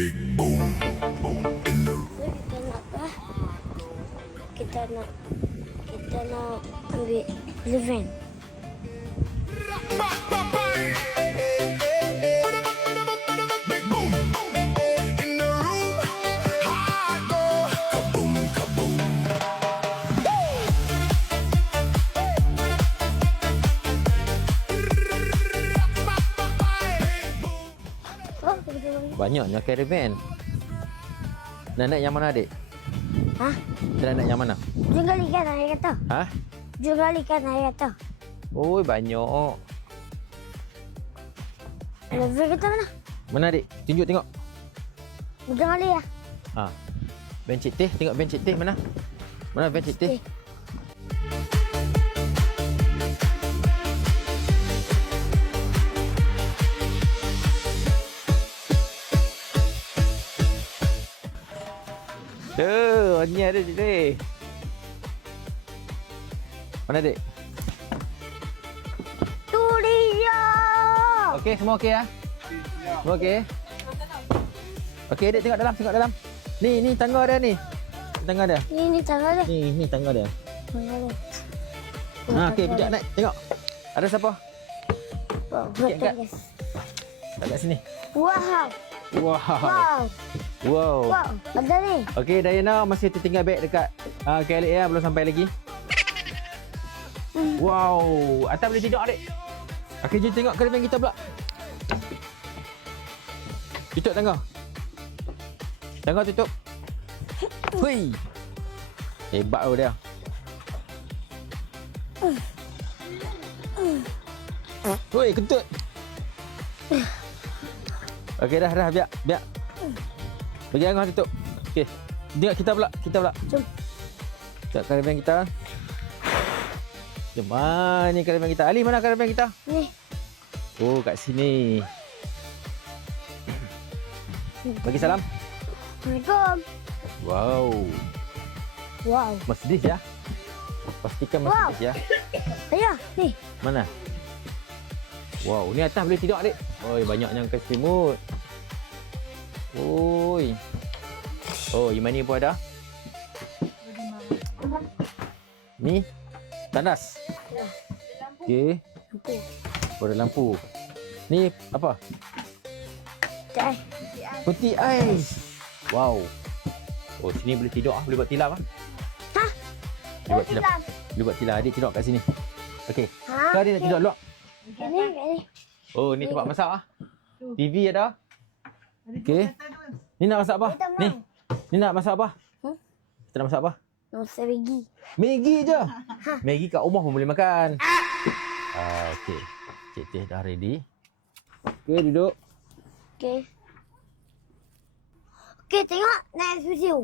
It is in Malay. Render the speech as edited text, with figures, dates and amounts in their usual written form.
big boom, boom in the So, kita nak apa? Kita nak ambil eleven. big boom in the room. I go kaboom, kaboom. Oh, kita ambil. Banyaknya caravan. Nak naik yang mana adik? Hah? Kita nak naik yang mana? Junggal ikan air kata. Ha? Junggal ikan air kata. Oi, banyak. Eleven kita mana? Mana adik? Tunjuk tengok. Junggal ya. Ha. Bencik teh, tengok bencik teh mana? Mana bencik teh? Tuh, ni ada cik teh. Mana adik? Tu dia. Okey, semua okey ya? Semua okey? Okey, adik tengok dalam. Ni tangga dia ni. Tangga dia. Ni tangga dia. Ni tangga dia. Tangga dia. Ha, okey, pijak naik. Tengok. Ada siapa? Wow, Sikit betul kat. guys. Kat sini. Wow. Wow. Wow. Wow. Wow. Ada ni. Okey, Dayana masih tertinggal beg dekat KLA ya, belum sampai lagi. Wow, atas boleh tidur adik. Okey, jom tengok caravan kita pula. Tutup tangga. Tangga tutup. Hui. Hebat tu dia. Hui, kentut. Okey dah, biar. Bagi angah tutup. Okey. Tengok kita pula. Jom. Tengok caravan kita. Jom. Ni caravan kita. Ali, mana caravan kita? Ni. Oh, kat sini. Bagi salam. Assalamualaikum. Wow. Wow. Mercedes ya. Pastikan Wow. Mercedes ya. Ayah, ni. Mana? Wow, ni atas boleh tidur adik. Oi, banyaknya angka selimut. Oi. Oh, yang mana pun ada? Ni tandas. Okey. Lampu. Oh, ada lampu. Ni apa? Cai. Peti ais. Wow. Oh, sini boleh tidur boleh buat tilam Ha? Boleh buat tilam. Boleh buat tilam. Adik tidur kat sini. Okey. Ha? Kau adik nak tidur luar. Ni. Oh, ni tempat masak TV ada. Okey. Ni nak masak apa? Kita Ni. menang. Ni nak masak apa? Kita nak masak apa? Nasi Maggi. Maggi je. Maggi kat rumah pun boleh makan. Okey. Cik Teh dah ready. Okey, duduk. Okey. Okey, tengok next video.